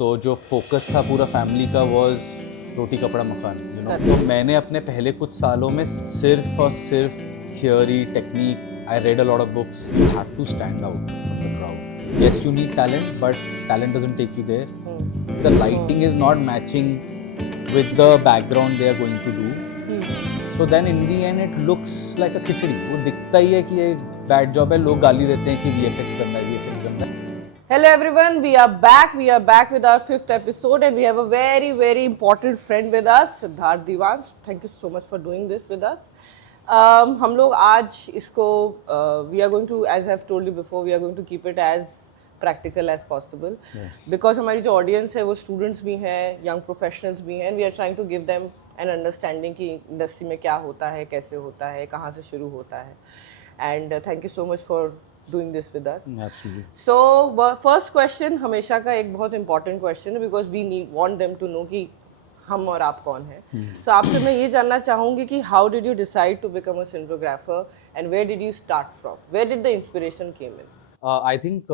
तो जो फोकस था पूरा फैमिली का वाज रोटी कपड़ा मकान तो मैंने अपने पहले कुछ सालों में सिर्फ और सिर्फ theory technique I read a lot of books you have to stand out from the crowd yes you need talent but talent doesn't take you there the lighting is not matching with the background they are going to do so then in the end it looks like a खिचड़ी वो दिखता ही है कि ये bad job है लोग गाली देते हैं कि VFX करना है VFX करना है. Hello everyone, we are back. We are back with our 5th episode and we have a very important friend with us, Siddharth Diwansh. Thank you so much for doing this with us. हम लोग आज इसको we are going to, as I have told you before, we are going to keep it as practical as possible because हमारी जो audience है वो students भी हैं, young professionals भी हैं and we are trying to give them an understanding कि industry में क्या होता है, कैसे होता है, कहाँ से शुरू होता है and thank you so much for doing this with us. Absolutely. So first question हमेशा का एक बहुत important question है because we want them to know कि हम और आप कौन हैं. So आपसे मैं ये जानना चाहूँगी कि how did you decide to become a cinematographer and where did you start from? Where did the inspiration came in? I think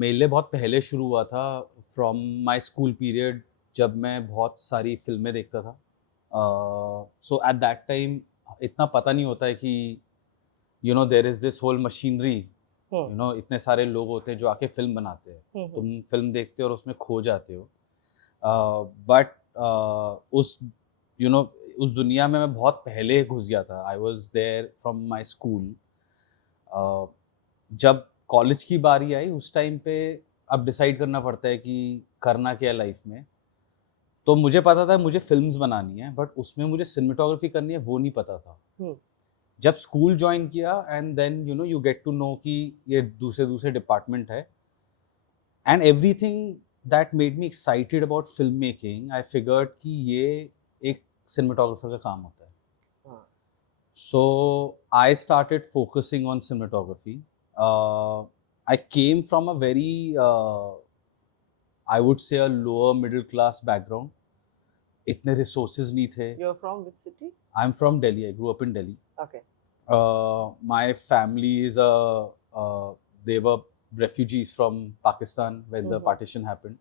मेरे लिए बहुत पहले शुरू हुआ था फ्रॉम माई स्कूल पीरियड जब मैं बहुत सारी फिल्में देखता था. सो एट दैट टाइम इतना पता नहीं होता है कि you know there is this whole machinery you know इतने सारे लोग होते हैं जो आके फिल्म बनाते हैं. तुम फिल्म देखते हो और उसमें खो जाते हो. बट उस यू नो उस दुनिया में मैं बहुत पहले घुस गया था. I was there from my school. जब कॉलेज की बारी आई उस टाइम पे अब डिसाइड करना पड़ता है कि करना क्या है लाइफ में. तो मुझे पता था मुझे फिल्म्स बनानी है बट उसमें मुझे सिनेमेटोग्राफी करनी है वो नहीं पता था. जब स्कूल ज्वाइन किया and then you know you get to know कि ये दूसरे डिपार्टमेंट है and everything that made me excited about film making. I figured कि ये एक सिनेमेटोग्राफर का काम होता है. So I started focusing on cinematography. I came from a very, I would say a lower middle class background. इतने resources नहीं थे. You're from which city? I'm from Delhi. I grew up in Delhi. Okay. My family is they were refugees from Pakistan when the partition happened.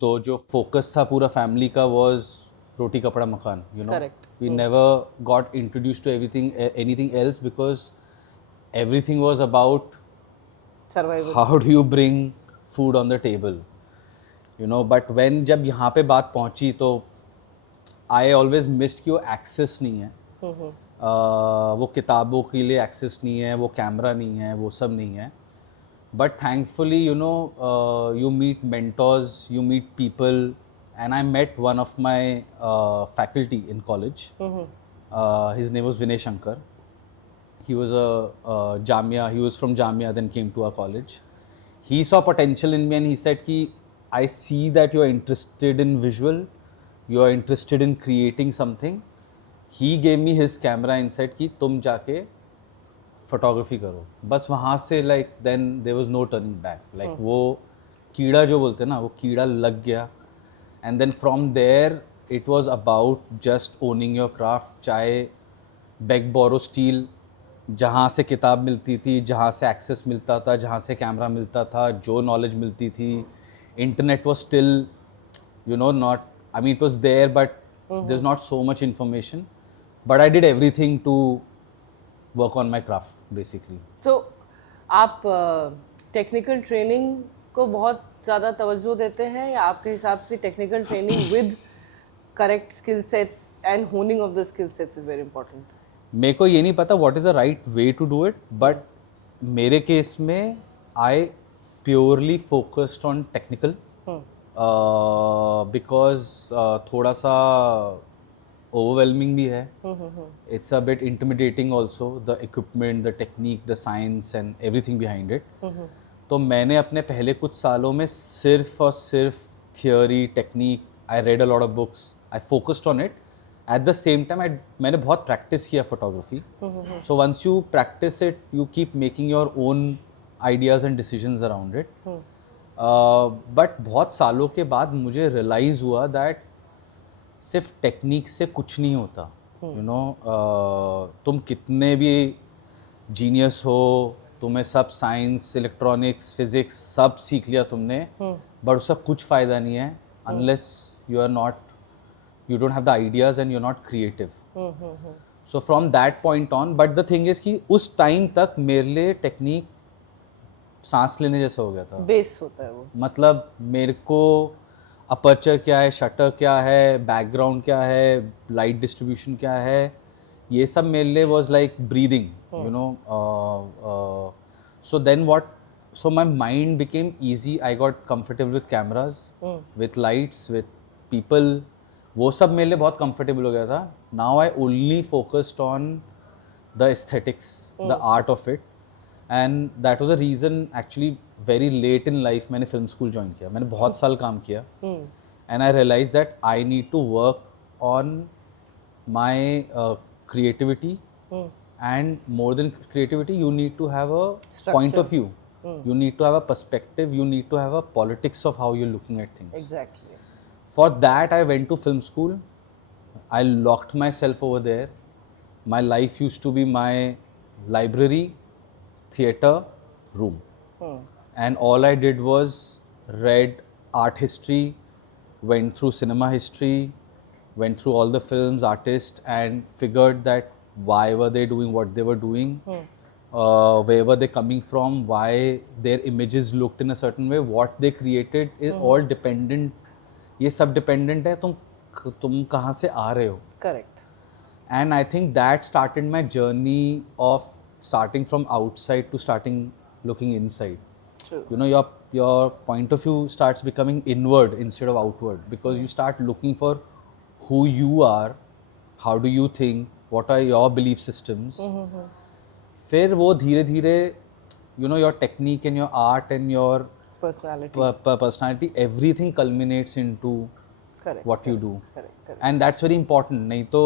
तो जो focus था पूरा family का was रोटी कपड़ा मकान. You know. Correct. We never got introduced to anything else because everything was about Survival. how do you bring food on the table, you know. But when जब यहाँ पे बात पहुँची तो I always missed कि वो access नहीं है. वो किताबों के लिए access नहीं है, वो कैमरा नहीं है, वो सब नहीं है. But thankfully you know you meet mentors, you meet people and I met one of my faculty in college. His name was Vinay Shankar. He was Jamia. He was from Jamia, then came to our college. He saw potential in me and he said कि I see that you are interested in visual, you are interested in creating something. He gave me his camera and said कि तुम जाके photography करो. बस वहाँ से like then there was no turning back. Like वो कीड़ा जो बोलते हैं ना वो कीड़ा लग गया. And then from there it was about just owning your craft. चाहे beg borrow steal जहाँ से किताब मिलती थी, जहाँ से एक्सेस मिलता था, जहाँ से कैमरा मिलता था, जो नॉलेज मिलती थी. Internet was still you know not, I mean it was there but there is not so much information. But I did everything to work on my craft basically. तो आप टेक्निकल ट्रेनिंग को बहुत ज़्यादा तवज्जो देते हैं या आपके हिसाब से technical training with correct skill sets and honing of the skill sets is very important? मेरे को ये नहीं पता what is the right way to do it but मेरे केस में I purely focused on technical because थोड़ा सा overwhelming भी है. It's a bit intimidating also the equipment the technique the science and everything behind it. तो मैंने अपने पहले कुछ सालों में सिर्फ और सिर्फ theory technique I read a lot of books I focused on it. At the same time, मैंने बहुत प्रैक्टिस किया photography. So once you practice it, you keep making your own ideas and decisions around it. But बहुत सालों के बाद मुझे realize हुआ that सिर्फ टेक्निक से कुछ नहीं होता. You know, तुम कितने भी जीनियस हो, तुम्हें सब साइंस इलेक्ट्रॉनिक्स फिजिक्स सब सीख लिया तुमने बट उसका कुछ फ़ायदा नहीं है unless you are not, you don't have the ideas and you are not creative. So from that point on, but the thing is कि उस टाइम तक मेरे लिए टेक्निक सांस लेने जैसा हो गया था. बेस होता है वो. मतलब मेरे को अपर्चर क्या है, शटर क्या है, बैकग्राउंड क्या है, लाइट डिस्ट्रीब्यूशन क्या है, ये सब मेरे लिए was like breathing, you know. So then what, so my mind became easy. I got comfortable with cameras, with lights, with people. वो सब मेरे लिए बहुत कंफर्टेबल हो गया था. Now I only focused on the aesthetics, the art of it. And that was a reason actually very late in life मैंने film school join किया. मैंने बहुत साल काम किया and I realise that I need to work on my creativity, and more than creativity you need to have a point of view. You need to have a perspective, you need to have a politics of how you're looking at things. Exactly. For that I went to film school. I locked myself over there. My life used to be my library, theater, room. And all I did was read art history, went through cinema history, went through all the films, artists, and figured that why were they doing what they were doing, where were they coming from, why their images looked in a certain way, what they created is all dependent. ये सब dependent है तुम कहाँ से आ रहे हो. Correct. And I think that started my journey of starting from outside to starting looking inside. True. You know, your point of view starts becoming inward instead of outward, because you start looking for who you are, how do you think, what are your belief systems. फिर वो धीरे धीरे, you know, your technique and your art and your personality, everything culminates into Correct. what you do. Correct. And that's very important. नहीं तो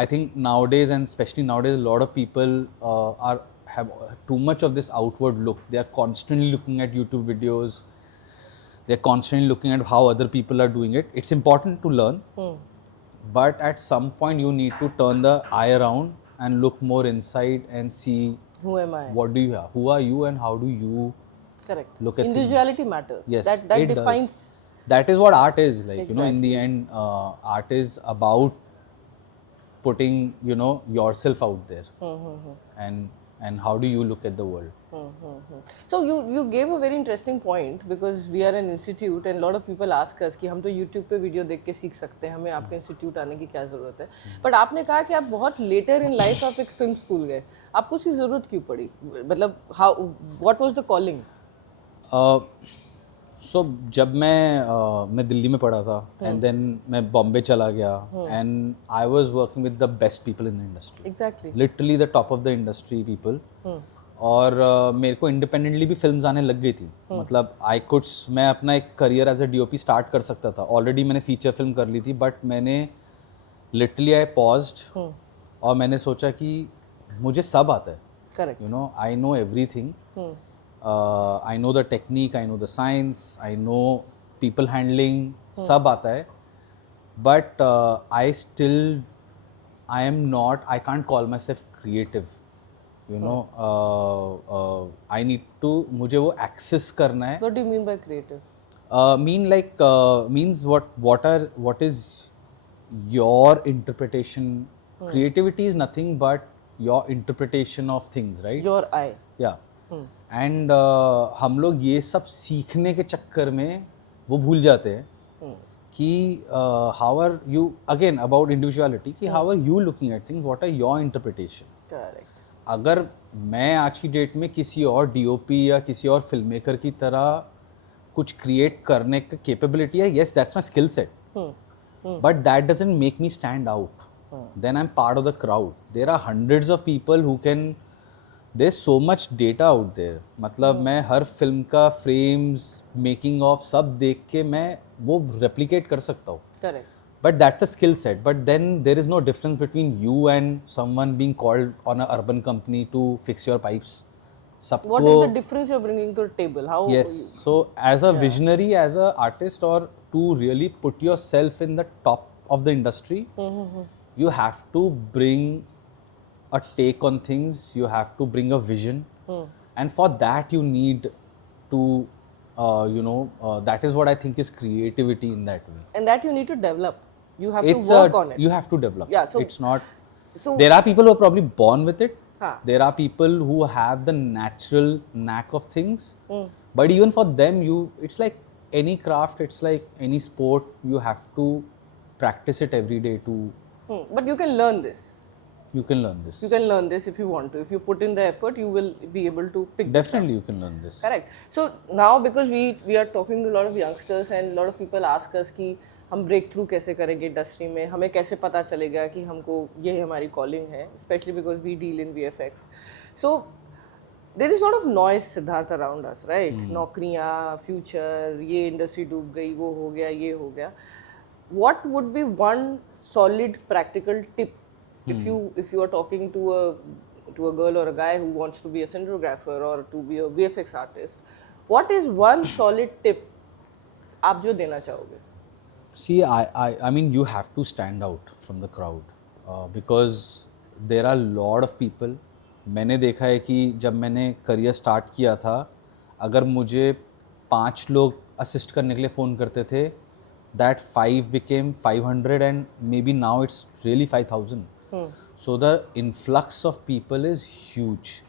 I think nowadays, and especially nowadays, a lot of people have too much of this outward look. They are constantly looking at YouTube videos. They're constantly looking at how other people are doing it. It's important to learn, but at some point you need to turn the eye around and look more inside and see Who am I? what do you have, who are you, and how do you Correct. look at Individuality things. matters. Yes, that it defines. does. That is what art is like. You know, in the Exactly. end, art is about putting, you know, yourself out there, and how do you look at the world. So you gave a very interesting point, because we are an institute and a lot of people ask us कि हम तो YouTube पे video देख के सीख सकते हैं, हमें आपके इंस्टीट्यूट आने की क्या ज़रूरत है. बट आपने कहा कि आप बहुत लेटर इन लाइफ आप एक फिल्म स्कूल गए. आपको उसकी ज़रूरत क्यों पड़ी? मतलब व्हाट वाज द कॉलिंग? सो जब मैं दिल्ली में पढ़ा था, एंड देन मैं बॉम्बे चला गया, and I was working with the best people in the industry. Exactly. Literally the top of the industry people. और मेरे को इंडिपेंडेंटली भी फिल्म्स आने लग गई थी. मतलब मैं अपना एक career as a DOP start कर सकता था. ऑलरेडी मैंने फीचर फिल्म कर ली थी, बट मैंने लिटरली आई पॉज्ड और मैंने सोचा कि मुझे सब आता है. Correct. You know, I know everything. I know the technique, I know the science, I know people handling, सब आता है. But I can't call myself creative. You know, I need to, मुझे वो access करना है. What do you mean by creative? Means what is your interpretation. Creativity is nothing but your interpretation of things, right? Your eye. Yeah. And हम लोग ये सब सीखने के चक्कर में वो भूल जाते हैं कि how are you, again about individuality, कि how are you looking at things, what are your interpretation. Correct. अगर मैं आज की डेट में किसी और डीओपी या किसी और फिल्म मेकर की तरह कुछ क्रिएट करने की कैपेबिलिटी है, yes that's my skill set, but that doesn't make me stand out. Then I am part of the crowd. There are hundreds of people who can, there's so much data out there. मतलब मैं हर film का frames, making of सब देख के मैं वो replicate कर सकता हूँ. Correct. But that's a skill set. But then there is no difference between you and someone being called on a Urban Company to fix your pipes. सबको What is the difference you're bringing to the table? How? Yes. So as a visionary, as a artist, or to really put yourself in the top of the industry, you have to bring a take on things, you have to bring a vision, and for that you need to that is what I think is creativity in that way. And that you need to develop. You have It's to work on it. you have to develop. Yeah, so- it's not. So There are people who are probably born with it. Huh. There are people who have the natural knack of things. Hmm. But even for them, it's like any craft. It's like any sport. You have to practice it every day to. But you can learn this. You can learn this. You can learn this if you want to. If you put in the effort, you will be able to pick this up. Definitely, you can learn this. Correct. So now because we are talking to a lot of youngsters and a lot of people ask us कि हम break through कैसे करेंगे industry में, हमें कैसे पता चलेगा कि हमको ये हमारी कॉलिंग है, specially because we deal in VFX. So there is lot of noise Siddharth around us, right? नौकरियाँ, फ्यूचर, ये इंडस्ट्री डूब गई, वो हो गया, ये हो गया. What would be one solid practical tip if you are talking to a girl or a guy who wants to be a cinematographer or to be a VFX artist? What is one solid tip आप जो देना चाहोगे? See, I mean, you have to stand out from the crowd because there are a lot of people. मैंने देखा है कि जब मैंने करियर स्टार्ट किया था, अगर मुझे 5 लोग असिस्ट करने के लिए फ़ोन करते थे, that 5 became 500 and maybe now it's really 5,000. So the influx of people is huge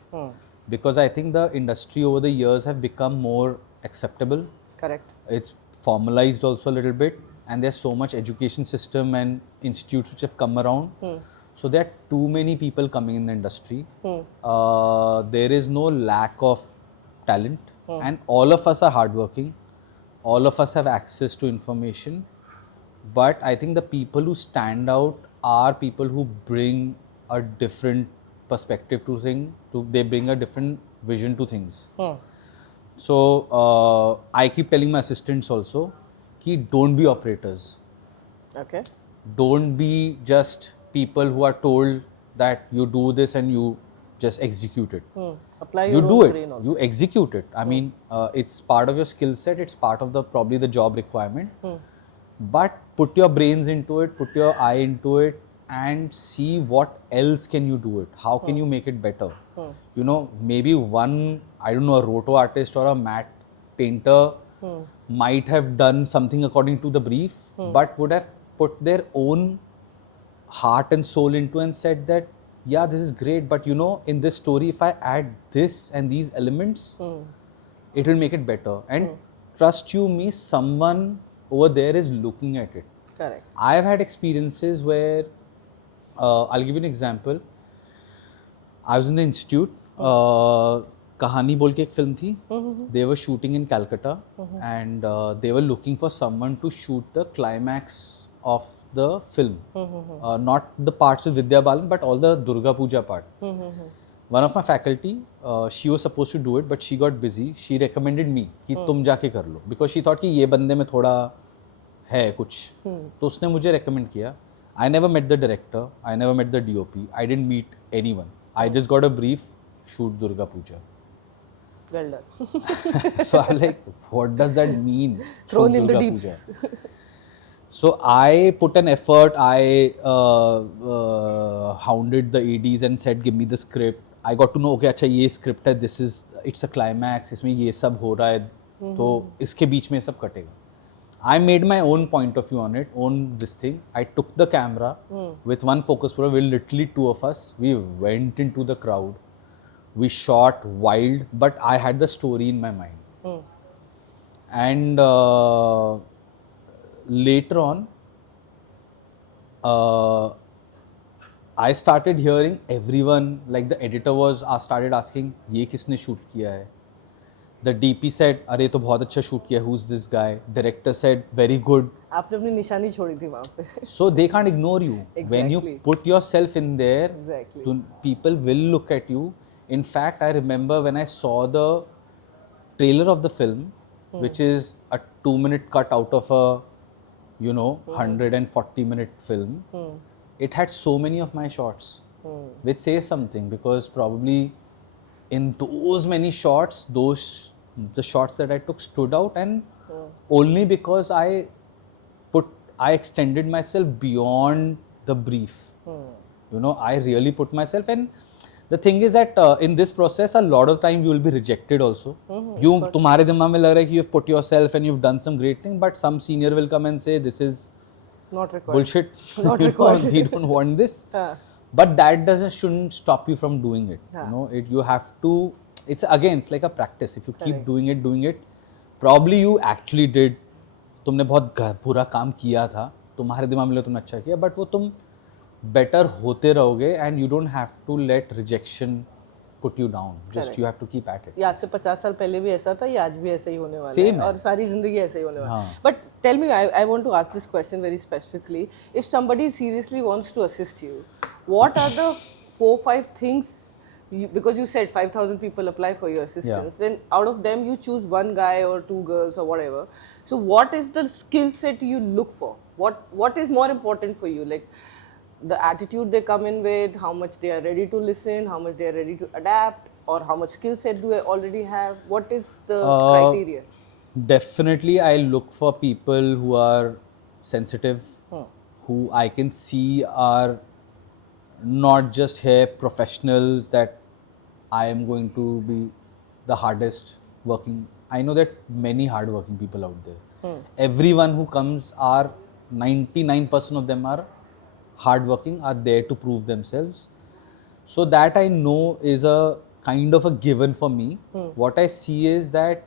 because I think the industry over the years have become more acceptable. Correct. It's formalized also a little bit, and there's so much education system and institutes which have come around. So there are too many people coming in the industry. There is no lack of talent, and all of us are hardworking. All of us have access to information, but I think the people who stand out are people who bring a different perspective to things. They bring a different vision to things. So I keep telling my assistants also, ki don't be operators. Okay. Don't be just people who are told that you do this and you just execute it. Apply You your do own it. brain also. You execute it. I mean, it's part of your skill set. It's part of probably the job requirement. But put your brains into it. Put your eye into it, and see what else can you do it. How can you make it better? You know, maybe I don't know, a roto artist or a matte painter might have done something according to the brief, but would have put their own heart and soul into and said that, yeah, this is great, but you know, in this story, if I add this and these elements, it will make it better. And trust you me, someone over there is looking at it. Correct. I've had experiences where, I'll give you an example. I was in the institute. कहानी बोल के एक film थी. They were shooting in Calcutta, and they were looking for someone to shoot the climax of the film. Not the parts with Vidya Balan, but all the Durga Puja part. One of my faculty, she was supposed to do it, but she got busy. She recommended me कि तुम जाके कर लो, because she thought कि ये बंदे में थोड़ा है कुछ. तो उसने मुझे recommend किया. I never met the director. I never met the DOP. I didn't meet anyone. I just got a brief, shoot Durga Puja. Well done. So I'm like, what does that mean? Thrown Shoot in the Durga deeps. Puja. So I put an effort. I hounded the ADs and said, give me the script. I got to know, okay, अच्छा ये script है. It's a climax. इसमें ये सब हो रहा है. तो इसके बीच में सब कटेगा. I made my own point of view on it, own this thing. I took the camera with one focus pro. We literally 2 of us. We went into the crowd. We shot wild, but I had the story in my mind. And later on, I started hearing everyone, like the editor started asking, ये किसने shoot किया है? The DP said, अरे तो बहुत अच्छा shoot किया, who's this guy? Director said, very good. आपने अपनी निशानी छोड़ी थी वहाँ पे. So they can't ignore you. When you Exactly. put yourself in there, Exactly. people will look at you. In fact, I remember when I saw the trailer of the film, which is a 2-minute cut out of a, 140-minute film. It had so many of my shots, which says something, because probably in those many shots, the shots that I took stood out, and only because I extended myself beyond the brief. I really put myself, and The thing is that in this process, a lot of time you will be rejected also. You, तुम्हारे दिमाग में लग रहा है कि you've put yourself and you've done some great thing, but some senior will come and say this is Not required. bullshit. Not You know, required. we don't want this. हाँ. But that shouldn't stop you from doing it. You know, you have to. It's like a practice. If you keep doing it, probably you actually did. तुमने बहुत बुरा काम किया था. तुम्हारे दिमाग में तुमने अच्छा किया, but वो तुम better होते रहोगे, and you don't have to let rejection put you down. Just you have to keep at it. ये आज से 50 साल पहले भी ऐसा था, ये आज भी ऐसा ही होने वाला Same है और सारी जिंदगी ऐसे ही होने वाला है. But tell me, I want to ask this question very specifically. If somebody seriously wants to assist you, what are the 4-5 things? Because you said 5,000 people apply for your assistance, then out of them you choose one guy or 2 girls or whatever. So what is the skill set you look for? What is more important for you? Like the attitude they come in with, how much they are ready to listen, how much they are ready to adapt, or how much skill set do I already have? What is the criteria? Definitely, I look for people who are sensitive, who I can see are not just here professionals that I am going to be the hardest working. I know that many hardworking people out there. Everyone who comes are 99% of them are hardworking, are there to prove themselves. So that I know is a kind of a given for me. What I see is that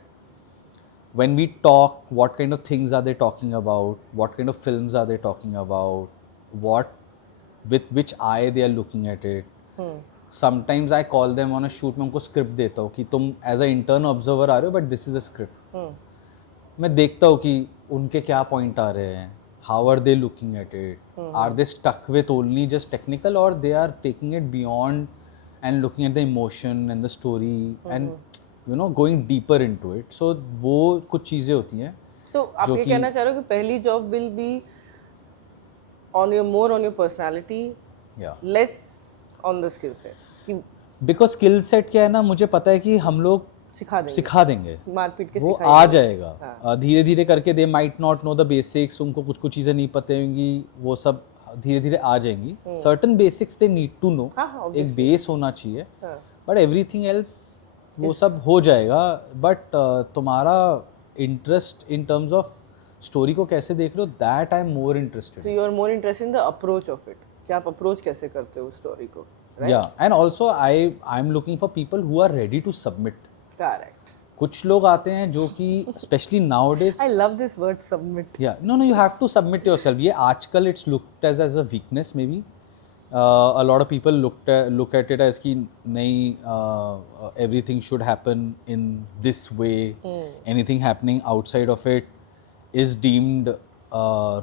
when we talk, what kind of things are they talking about? What kind of films are they talking about? What, with which eye they are looking at it? Sometimes I call them on a shoot, मैं उनको script देता हूँ कि तुम as a intern observer आ रहे हो, but this is a script. मैं देखता हूँ कि उनके क्या point आ रहे हैं. How are they looking at it? Are they stuck with only just technical, or they are taking it beyond and looking at the emotion and the story and you know going deeper into it? So वो कुछ चीजें होती हैं. तो आप ये कहना चाह रहे हो कि पहली job will be more on your personality, less on the skill sets. Because skill set क्या है ना, मुझे पता है कि हम लोग सिखा देंगे, मारपीट के वो आ जाएगा. धीरे धीरे करके they might not know the basics, उनको कुछ कुछ चीज़ें नहीं पता होंगी, वो सब धीरे धीरे आ जाएंगी. Certain basics they need to know, एक बेस होना चाहिए, बट एवरीथिंग एल्स वो सब हो जाएगा. बट तुम्हारा interest in terms of story को कैसे देख रहे हो, that I am more interested. So you are more interested in the approach of it, कि आप अप्रोच कैसे करते हो स्टोरी को, right? Yeah, and also I am looking for people who are ready to submit. Correct. कुछ लोग आते हैं जो कि especially nowadays. I love this word submit. Yeah, no, you have to submit yourself. ये आजकल it's looked as a weakness maybe. A lot of people look at it as कि नहीं, everything should happen in this way. Anything happening outside of it is deemed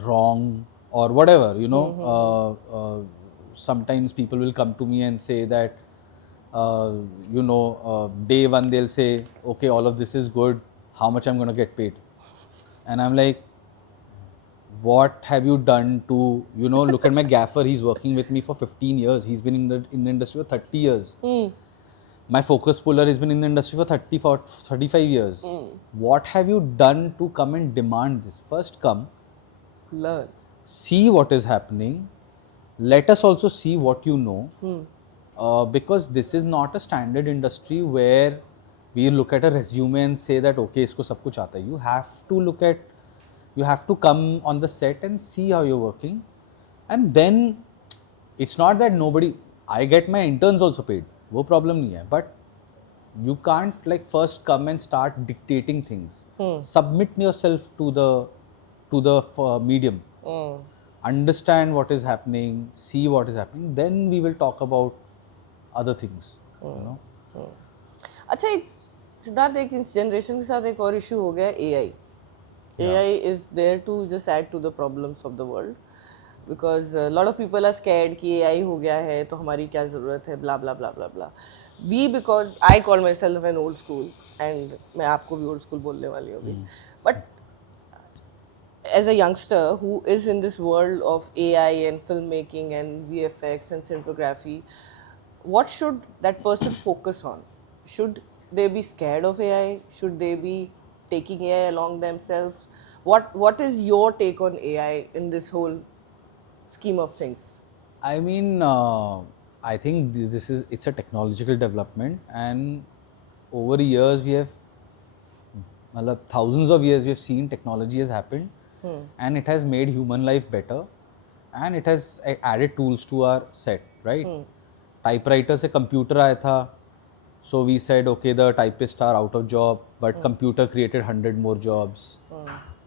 wrong or whatever, you know. Sometimes people will come to me and say that day one they'll say, okay, all of this is good, how much I'm going to get paid? And I'm like, what have you done to, look at my gaffer, he's working with me for 15 years, he's been in the industry for 30 years. My focus puller has been in the industry for 35 years. What have you done to come and demand this? First come, learn, see what is happening, let us also see what you know. Because this is not a standard industry where we look at a resume and say that okay, isko sab kuch aata hai. You have to come on the set and see how you're working, and then it's not that I get my interns also paid, wo problem nahi hai, but you can't like first come and start dictating things. Submit yourself to the medium. Understand what is happening, see what is happening, then we will talk about other things. अच्छा, एक सिद्धार्थ, एक इस generation के साथ एक और issue हो गया, AI is there to just add to the problems of the world, because a lot of people are scared कि AI हो गया है तो हमारी क्या ज़रूरत है, blah blah blah blah blah. Because I call myself an old school, and मैं आपको भी old school बोलने वाली हूँ भी, but as a youngster who is in this world of AI and filmmaking and VFX and cinematography, what should that person focus on? Should they be scared of AI? Should they be taking AI along themselves? What is your take on AI in this whole scheme of things? I mean, I think it's a technological development, and over the years we have, thousands of years we have seen technology has happened, and it has made human life better, and it has added tools to our set, right? Typewriter से computer आया था, so we said okay, the typists are out of job, but computer created 100 more jobs,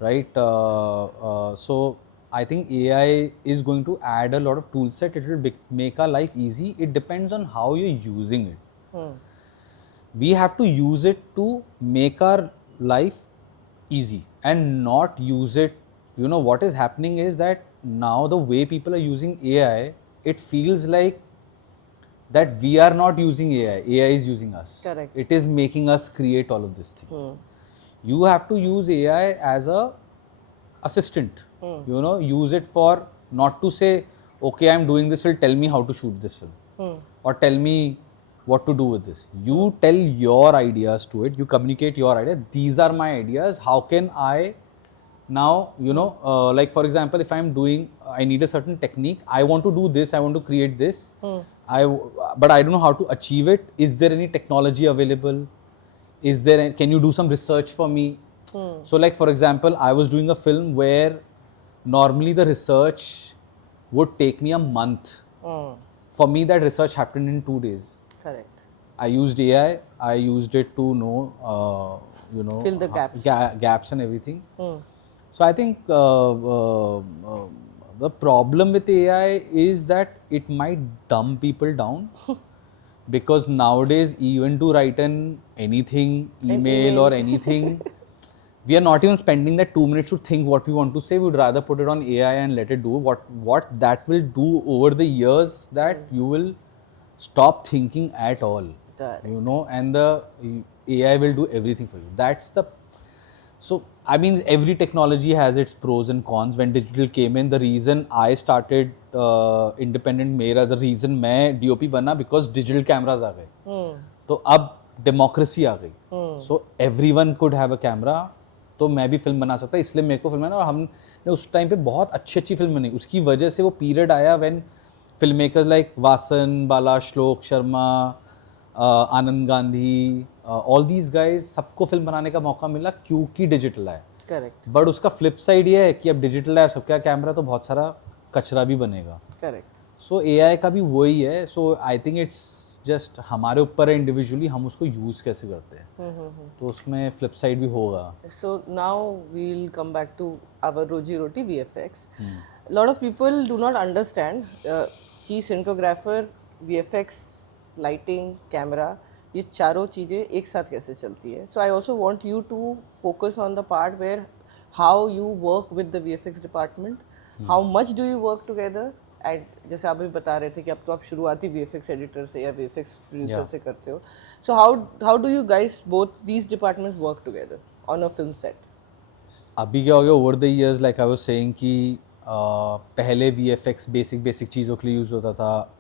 right? So I think AI is going to add a lot of tool set. It will make our life easy. It depends on how you're using it. We have to use it to make our life easy and not use it. You know what is happening is that now the way people are using AI, it feels like that we are not using AI. AI is using us. Correct. It is making us create all of these things. You have to use AI as a assistant. You know, use it for not to say, okay, I'm doing this, will tell me how to shoot this film, or tell me what to do with this. You tell your ideas to it. You communicate your idea. These are my ideas. How can I now, you know, like for example, if I'm doing, I need a certain technique. I want to do this. I want to create this. But I don't know how to achieve it. Is there any technology available? Can you do some research for me? So like for example, I was doing a film where normally the research would take me a month. For me, that research happened in 2 days. Correct. I used AI. I used it to know, you know, Fill the gaps. Gaps and everything. So I think the problem with AI is that it might dumb people down. Because nowadays, even to write anything, email or anything, we are not even spending that 2 minutes to think what we want to say. We would rather put it on AI and let it do what that will do over the years, that you will stop thinking at all. Correct. You know, and the AI will do everything for you. That's the. So I mean, every technology has its pros and cons. When digital came in, the reason I started independent the reason मैं DOP बना, because digital cameras आ गए. तो अब democracy आ गई. So everyone could have a camera. तो मैं भी film बना सकता, इसलिए मेरे को फिल्म बनाना. और हमने उस टाइम पे बहुत अच्छी फिल्म बनी. उसकी वजह से वो पीरियड आया when filmmakers like वासन, बाला, श्लोक शर्मा, आनंद गांधी, ऑल दीज गाइज, सबको फिल्म बनाने का मौका मिला क्योंकि डिजिटल है. करेक्ट. बट उसका फ्लिप साइड ये है कि अब डिजिटल है, सबका कैमरा, तो बहुत सारा कचरा भी बनेगा. करेक्ट. सो AI का भी वही है. So I think it's just हमारे ऊपर है इंडिविजुअली, हम उसको यूज़ कैसे करते हैं. तो उसमें फ्लिप साइड भी होगा. So now we'll come back to our roji roti VFX. A lot of people do not understand कि cinematographer, VFX, lighting, camera, ये चारों चीज़ें एक साथ कैसे चलती है. So I also want you to focus on the part where how you work with the VFX department, how much do you work together. And जैसे आप भी बता रहे थे कि अब तो आप शुरुआती VFX एडिटर से या VFX प्रोड्यूसर से करते हो. So how do you guys both these departments work together on a film set. अभी क्या हो गया, over the years, like I was saying कि पहले VFX बेसिक चीज़ों के लिए यूज़ होता था.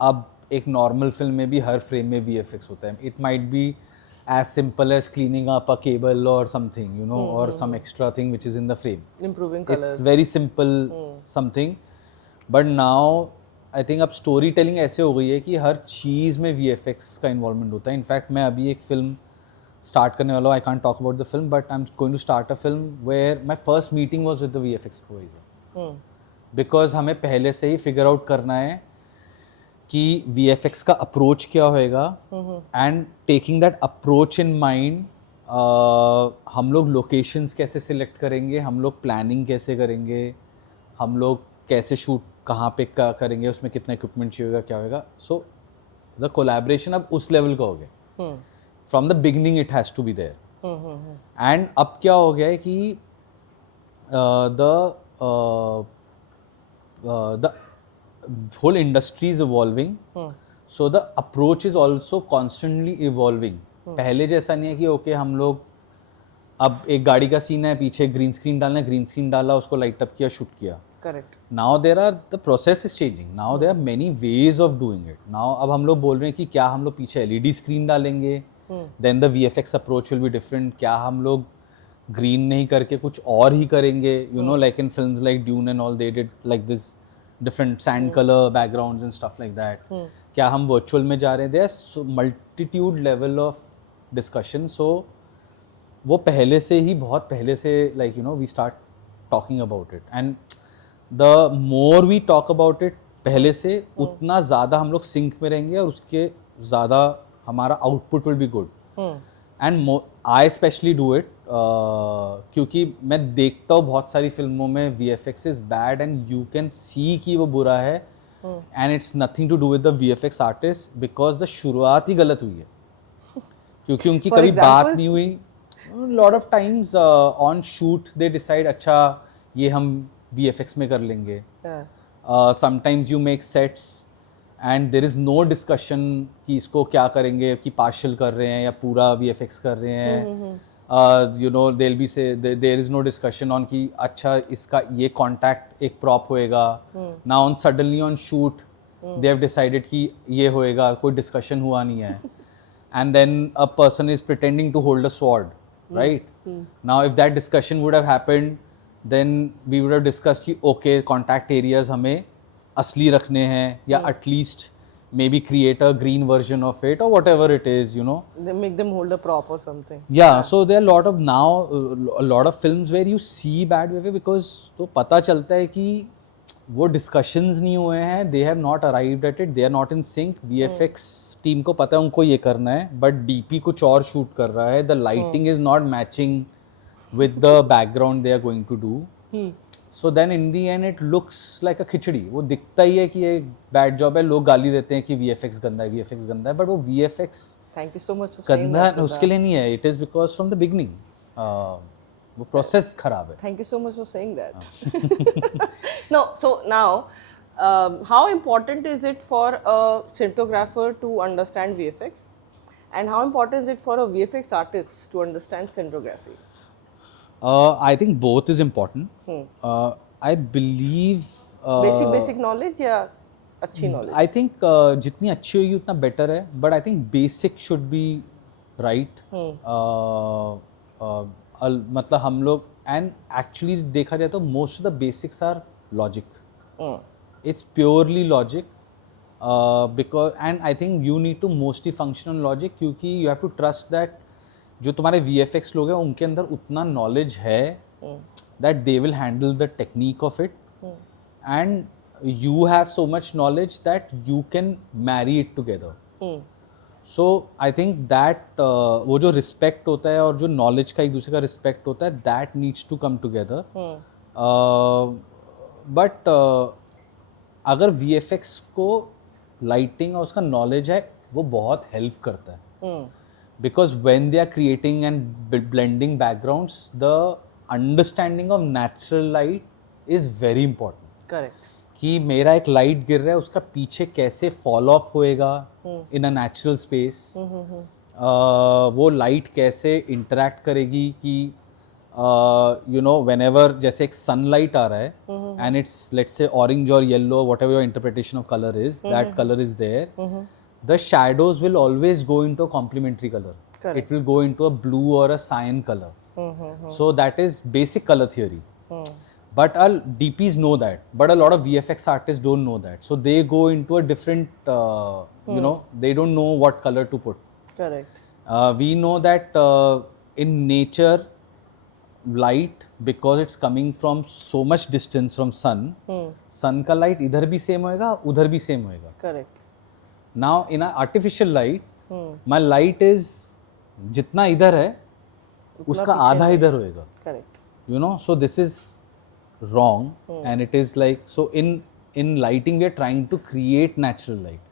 अब एक नॉर्मल फिल्म में भी हर फ्रेम में VFX होता है. It might be as simple as cleaning up a cable or something, you know, or some extra thing which is in the frame. Improving colors. It's very simple something. But now I think अब story telling ऐसे हो गई है कि हर चीज़ में VFX का involvement होता है. इनफैक्ट मैं अभी एक फिल्म स्टार्ट करने वाला हूँ. I can't talk about the film, but I am going to start a film where my first meeting was with the VFX supervisor. Because हमें पहले से ही फिगर आउट करना है कि VFX का अप्रोच क्या होएगा, and taking that approach in mind हम लोग लोकेशंस कैसे सिलेक्ट करेंगे, हम लोग प्लानिंग कैसे करेंगे, हम लोग कैसे शूट कहाँ पे करेंगे, उसमें कितना इक्विपमेंट चाहिए होगा, क्या होगा. सो द कोलैबोरेशन अब उस लेवल का हो गया. From the beginning it has to be there. And अब क्या हो गया है कि the whole industry is evolving, so the approach is also constantly evolving. पहले जैसा नहीं है कि ओके हम लोग अब एक गाड़ी का सीन है, पीछे ग्रीन स्क्रीन डालना है, ग्रीन स्क्रीन डाला, उसको लाइट अप किया, शूट किया. Correct. Now there are the process is changing. Now there are many ways of doing it. Now अब हम लोग बोल रहे हैं कि क्या हम लोग पीछे LED स्क्रीन डालेंगे, then the VFX approach will be different. क्या हम लोग ग्रीन नहीं करके कुछ और ही करेंगे, you know, like in films like dune and all, they did like this different sand color backgrounds and stuff like that. क्या हम वर्चुअल में जा रहे हैं, there multitude level of discussion. So वो पहले से ही, बहुत पहले से, like we start talking about it, and the more we talk about it पहले से, उतना ज़्यादा हम लोग सिंक में रहेंगे और उसके ज़्यादा हमारा output will be good. And I specially do it क्योंकि मैं देखता हूँ बहुत सारी फिल्मों में VFX is bad and you can see कि वो बुरा है, and it's nothing to do with the VFX artist, because the शुरुआत ही गलत हुई है क्योंकि उनकी कभी बात नहीं हुई. Lot of times on shoot they decide, अच्छा ये हम VFX में कर लेंगे. Sometimes you make sets and there is no discussion कि इसको क्या करेंगे, कि पार्शियल कर रहे हैं या पूरा VFX कर रहे हैं. देर बी से there is no discussion on कि अच्छा इसका ये कॉन्टैक्ट एक प्रॉप होएगा. Now on suddenly on shoot they have decided कि ये होएगा, कोई डिस्कशन हुआ नहीं है. And then a person is pretending to hold a sword, right? Now if that discussion would have happened, then we would have discussed कि okay, contact areas हमें असली रखने हैं, या at least maybe create a green version of it or whatever it is, They make them hold a prop or something. Yeah, so there are a lot of now a lot of films where you see bad behavior because तो पता चलता है कि वो discussions नहीं हुए हैं, they have not arrived at it, they are not in sync. VFX team को पता है उनको ये करना है, बट DP कुछ और शूट कर रहा है, the lighting is not matching with the background they are going to do. So then in the end it looks like a khichdi. वो दिखता ही है कि ये बैड जॉब है, लोग गाली देते हैं कि VFX गंदा है, VFX गंदा है, बट वो VFX thank you so much for saying गंदा उसके लिए नहीं है. It is because from the beginning वो प्रोसेस खराब है. Thank you so much for saying that. No, so now, how important is it for a cinematographer to understand VFX, and how important is it for a VFX artist to understand cinematography? I think both is important. I believe. Basic knowledge या अच्छी knowledge? I think जितनी अच्छी होगी उतना better है, but I think basic should be right. मतलब हम लोग, एंड एक्चुअली देखा जाए तो most of the basics are logic. It's purely logic because, and I think you need to mostly function on logic, क्योंकि you have to trust that जो तुम्हारे VFX लोग हैं उनके अंदर उतना नॉलेज है that they will handle the technique of it, and you have so much knowledge that you can marry it together. So I think that वो जो रिस्पेक्ट होता है और जो नॉलेज का एक दूसरे का रिस्पेक्ट होता है, that needs to come together. But अगर VFX को लाइटिंग और उसका नॉलेज है वो बहुत हेल्प करता है, because when they are creating and blending backgrounds, the understanding of natural light is very important. Correct. कि मेरा एक लाइट गिर रहा है, उसका पीछे कैसे फॉल ऑफ होएगा इन अ नेचुरल स्पेस, वो लाइट कैसे इंटरेक्ट करेगी कि whenever जैसे एक सनलाइट आ रहा है and it's let's say orange और yellow, whatever your interpretation of color is, that color is there, the shadows will always go into a complementary color. Correct. It will go into a blue or a cyan color. So that is basic color theory. But DPs know that, but a lot of VFX artists don't know that. So they go into a different, they don't know what color to put. Correct. We know that in nature, light, because it's coming from so much distance from sun, sun का light इधर भी same होएगा, उधर भी same होएगा. Correct. Now in an artificial light, my light is जितना इधर है, उसका आधा इधर होएगा. Correct. So this is wrong, and it is like, so in lighting we are trying to create natural light.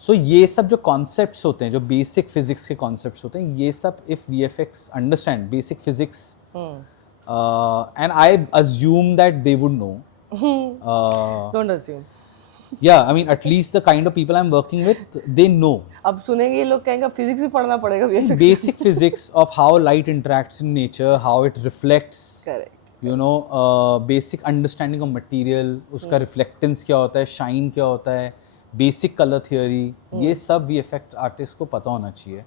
So ये सब जो concepts होते हैं, जो basic physics के concepts होते हैं, ये सब if VFX understand basic physics, and I assume that they would know. Don't assume. Yeah, I mean at least the kind of people I'm working with, they know. अब सुनेंगे ये लोग कहेंगे physics भी पढ़ना पड़ेगा VFX. Basic physics of how light interacts in nature, how it reflects. Correct. Basic understanding of material, उसका reflectance क्या होता है, शाइन क्या होता है, बेसिक कलर थियोरी, ये सब VFX आर्टिस्ट को पता होना चाहिए.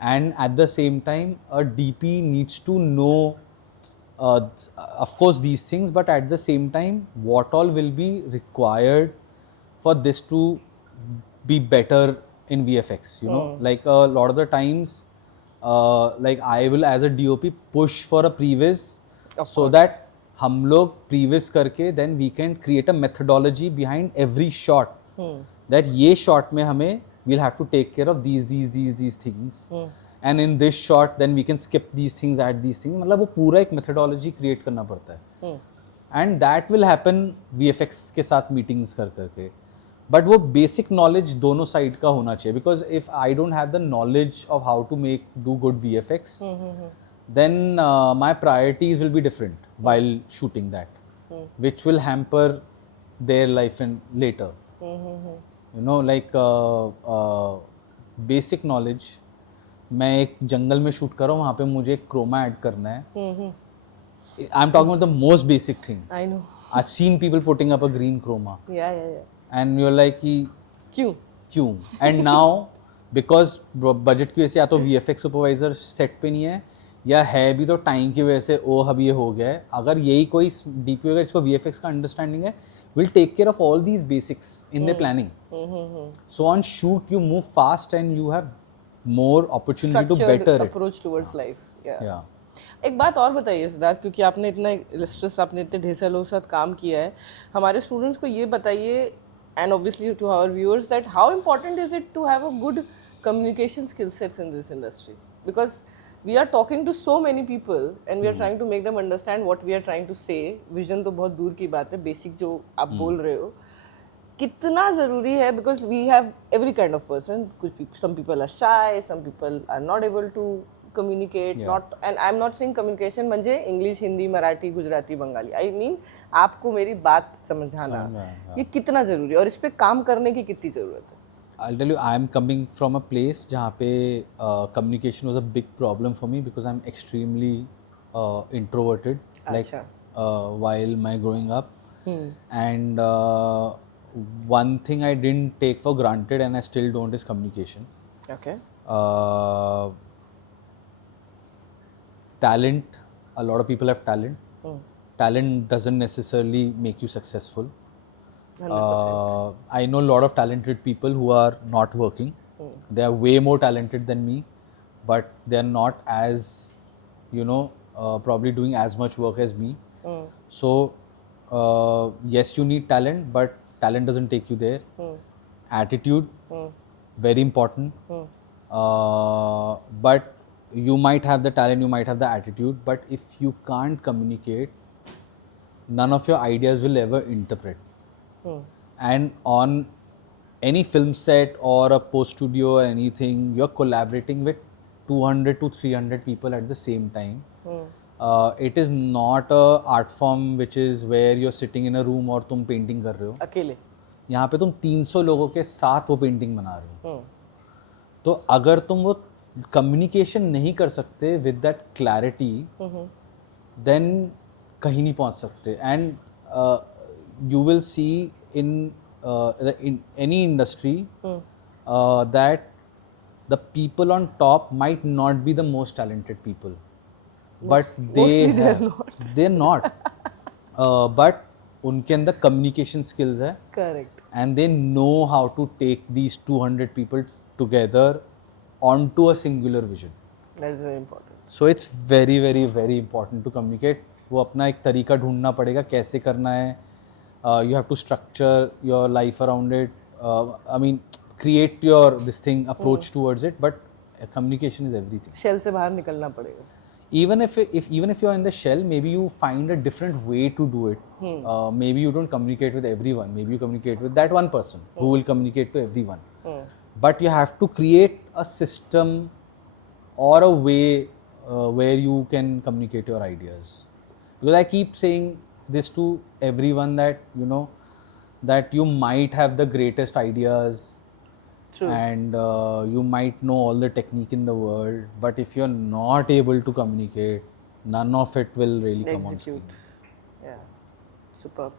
And at the same time a DP needs to know of course these things, but at the same time what all will be required for this to be better in VFX, you know, like a lot of the times, like I will as a DOP push for a previs Of so course. that हम लोग previs करके then we can create a methodology behind every shot that ये shot में हमें we'll have to take care of these things and in this shot then we can skip these things, add these things, मतलब वो पूरा एक methodology create करना पड़ता है and that will happen VFX के साथ meetings कर करके but वो basic knowledge दोनों side का होना चाहिए because if I don't have the knowledge of how to do good VFX then my priorities will be different while shooting that which will hamper their life in later you know like basic knowledge मैं एक जंगल में shoot कर रहा हूँ वहाँ पे मुझे एक क्रोमा ऐड करना है I'm talking about the most basic thing. I know. I've seen people putting up a green chroma Yeah. and you're like कि क्यों? and now because budget की वजह से या तो VFX supervisor set पे नहीं है या है भी तो टाइम की वजह से ओ अब ये हो गया है अगर यही कोई DP अगर इसको VFX का अंडरस्टैंडिंग है will take care of all these basics in their planning. So on shoot you move fast and you have more opportunity to Structured better it. approach towards life. Yeah. एक बात और बताइए सिद्धार्थ क्योंकि आपने इतना illustrious आपने इतने ढेर सारे लोगों के साथ काम किया है हमारे स्टूडेंट्स को ये बताइए and obviously to our viewers that how important is it to have a good communication skill sets in this industry because we are talking to so many people and we are trying to make them understand what we are trying to say vision तो बहुत दूर की बात है basic जो आप बोल रहे हो कितना ज़रूरी है because we have every kind of person some people are shy some people are not able to communicate not and I'm not saying communication म्हणजे English Hindi Marathi Gujarati Bengali I mean आपको मेरी बात समझाना ये कितना ज़रूरी है और इस पे काम करने की कितनी ज़रूरत है I'll tell you, I'm coming from a place जहाँ पे communication was a big problem for me because I'm extremely introverted like while my growing up and one thing I didn't take for granted and I still don't is communication. Okay. Talent, a lot of people have talent. Talent doesn't necessarily make you successful. 100%. I know a lot of talented people who are not working. They are way more talented than me, but they are not as, you know, probably doing as much work as me. So, yes, you need talent, but talent doesn't take you there. Attitude, very important. But you might have the talent, you might have the attitude, but if you can't communicate, none of your ideas will ever interpret. And on any film set or a post studio or anything, you're collaborating with 200 to 300 people at the same time. It is not a art form which is where you're sitting in a room और तुम painting कर रहे हो. अकेले. यहाँ पे तुम 300 लोगों के साथ वो पेंटिंग बना रहे हो. तो अगर तुम वो कम्युनिकेशन नहीं कर सकते विद दैट क्लैरिटी देन कहीं नहीं पहुंच सकते and you will see in any industry that the people on top might not be the most talented people, but they're not. But उनके अंदर communication skills है. Correct. And they know how to take these 200 people together onto a singular vision. That is very important. So it's very, very, very important to communicate. वो अपना एक तरीका ढूंढना पड़ेगा कैसे करना है. You have to structure your life around it. I mean, create your this thing approach towards it. But communication is everything. Shell से बाहर निकलना पड़ेगा. Even if you're in the shell, maybe you find a different way to do it. Maybe you don't communicate with everyone. Maybe you communicate with that one person who will communicate to everyone. But you have to create a system or a way where you can communicate your ideas. Because I keep saying this to everyone that you know that you might have the greatest ideas. True. And you might know all the technique in the world, but if you're not able to communicate, none of it will really come on screen. Execute. Yeah. Superb.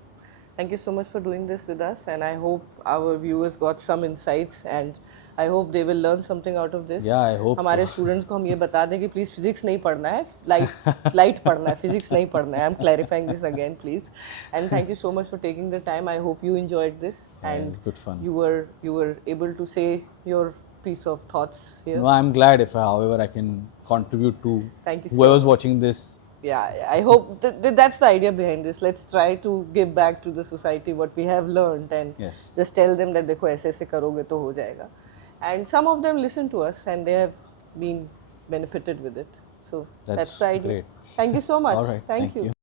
Thank you so much for doing this with us, and I hope our viewers got some insights, and I hope they will learn something out of this. Yeah, I hope. हमारे students को हम ये बता दें कि please physics नहीं पढ़ना है, लाइट पढ़ना है, फिजिक्स नहीं पढ़ना है. I am clarifying this again please. And thank you so much for taking the time. I hope you enjoyed this and good fun. you were able to say your piece of thoughts here. No, I'm glad if however I can contribute to Thank you so whoever's watching this. Yeah, I hope that's the idea behind this. Let's try to give back to the society what we have learned, and Yes. just tell them that देखो ऐसे ऐसे करोगे तो हो जाएगा. And some of them listen to us and they have been benefited with it. So that's the idea. Great. Thank you so much. All right. Thank you.